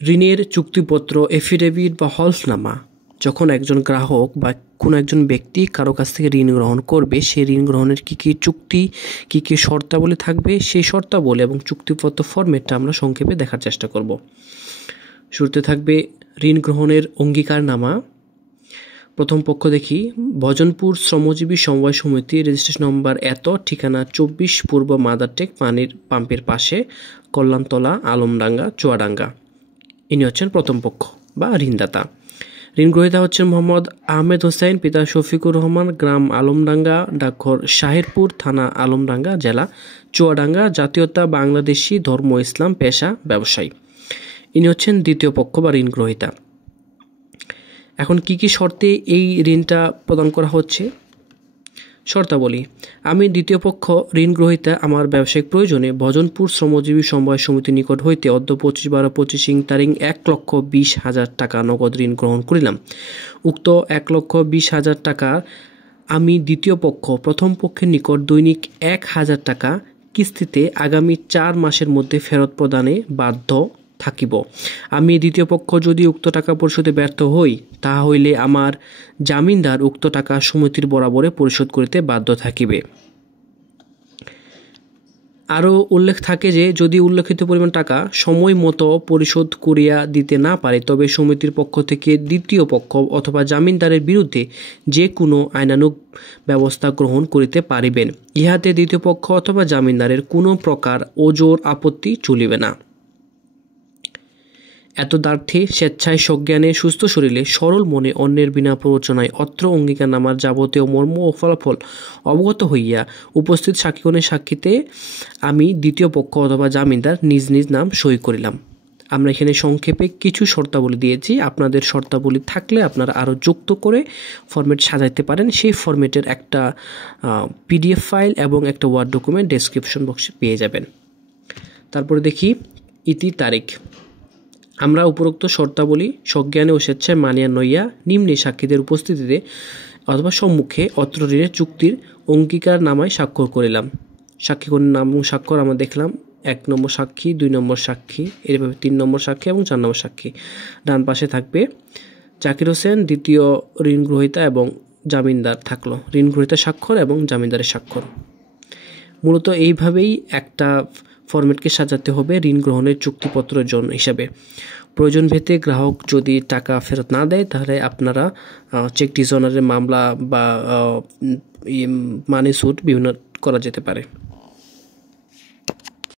ঋণের চুক্তিপত্র, এফিডেভিট বা হলফনামা যখন একজন গ্রাহক বা কোনো একজন ব্যক্তি কারো কাছ থেকে ঋণ গ্রহণ করবে, সেই ঋণ গ্রহণের কী কী চুক্তি, কী কী শর্তাবলী থাকবে, সেই শর্তাবলী এবং চুক্তিপত্র ফরম্যাটটা আমরা সংক্ষেপে দেখার চেষ্টা করব। শুরুতে থাকবে ঋণ গ্রহণের অঙ্গীকারনামা। প্রথম পক্ষ দেখি, ভজনপুর শ্রমজীবী সমবায় সমিতি, রেজিস্ট্রেশন নম্বর এত, ঠিকানা 24 পূর্ব মাদারটেক পানির পাম্পের পাশে, কল্যাণতলা, আলমডাঙ্গা, চুয়াডাঙ্গা। ইনি হচ্ছেন প্রথম পক্ষ বা ঋণদাতা। ঋণ গ্রহীতা হচ্ছেন মোহাম্মদ আহমেদ হোসেন, পিতা শফিকুর রহমান, গ্রাম আলমডাঙ্গা, ডাকঘর শাহেরপুর, থানা আলমডাঙ্গা, জেলা চুয়াডাঙ্গা, জাতীয়তা বাংলাদেশি, ধর্ম ইসলাম, পেশা ব্যবসায়ী। ইনি হচ্ছেন দ্বিতীয় পক্ষ বা ঋণ গ্রহীতা। এখন কি কি শর্তে এই ঋণটা প্রদান করা হচ্ছে? শর্তাবলী: আমি দ্বিতীয় পক্ষ ঋণ গ্রহীতা আমার ব্যবসায়িক প্রয়োজনে ভজনপুর শ্রমজীবী সমবায় সমিতির নিকট হইতে অদ্য 25/12/25 তারিখ 1,20,000 টাকা নগদ ঋণ গ্রহণ করিলাম। উক্ত 1,20,000 টাকা আমি দ্বিতীয় পক্ষ প্রথম পক্ষের নিকট দৈনিক 1,000 টাকা কিস্তিতে আগামী 4 মাসের মধ্যে ফেরত প্রদানে বাধ্য থাকিব। আমি দ্বিতীয় পক্ষ যদি উক্ত টাকা পরিশোধে ব্যর্থ হই, তাহা হইলে আমার জামিনদার উক্ত টাকা সমিতির বরাবরে পরিশোধ করিতে বাধ্য থাকিবে। আরও উল্লেখ থাকে যে, যদি উল্লেখিত পরিমাণ টাকা সময় মতো পরিশোধ করিয়া দিতে না পারে, তবে সমিতির পক্ষ থেকে দ্বিতীয় পক্ষ অথবা জামিনদারের বিরুদ্ধে যে কোনো আইনানুগ ব্যবস্থা গ্রহণ করিতে পারিবেন। ইহাতে দ্বিতীয় পক্ষ অথবা জামিনদারের কোনো প্রকার ওজোর আপত্তি চলিবে না। এতদার্থে স্বেচ্ছায় সজ্ঞানে সুস্থ শরীরে সরল মনে অন্যের বিনা প্ররোচনায় অত্র অঙ্গীকারনামার যাবতীয় মর্ম ও ফলাফল অবগত হইয়া উপস্থিত সাক্ষীগণের সাক্ষীতে আমি দ্বিতীয় পক্ষ অথবা জামিনদার নিজ নিজ নাম সই করিলাম। আমরা এখানে সংক্ষেপে কিছু শর্তাবলী দিয়েছি। আপনাদের শর্তাবলী থাকলে আপনারা আরও যুক্ত করে ফরম্যাট সাজাইতে পারেন। সেই ফরম্যাটের একটা PDF ফাইল এবং একটা ওয়ার্ড ডকুমেন্ট ডেসক্রিপশন বক্সে পেয়ে যাবেন। তারপরে দেখি ইতি তারিখ। আমরা উপরোক্ত শর্তাবলী সজ্ঞানে ও স্বেচ্ছায় মানিয়া নইয়া নিম্নে সাক্ষীদের উপস্থিতিতে অথবা সম্মুখে অত্র ঋণের চুক্তির অঙ্গীকারনামায় স্বাক্ষর করিলাম। সাক্ষীগণের নাম এবং স্বাক্ষর আমরা দেখলাম। 1 নম্বর সাক্ষী, 2 নম্বর সাক্ষী, এভাবে 3 নম্বর সাক্ষী এবং 4 নম্বর সাক্ষী। ডান পাশে থাকবে জাকির হোসেন, দ্বিতীয় ঋণ গ্রহীতা এবং জামিনদার থাকলো। ঋণ গ্রহীতা স্বাক্ষর এবং জামিনদারের স্বাক্ষর। মূলত এইভাবেই একটা ফরম্যাটকে সাজাতে হবে ঋণ গ্রহণের চুক্তিপত্রের জন্য হিসাবে। প্রয়োজন ভেদে গ্রাহক যদি টাকা ফেরত না দেয়, তাহলে আপনারা চেক ডিসঅনারের মামলা বা মানি স্যুট বিভিন্ন করা যেতে পারে।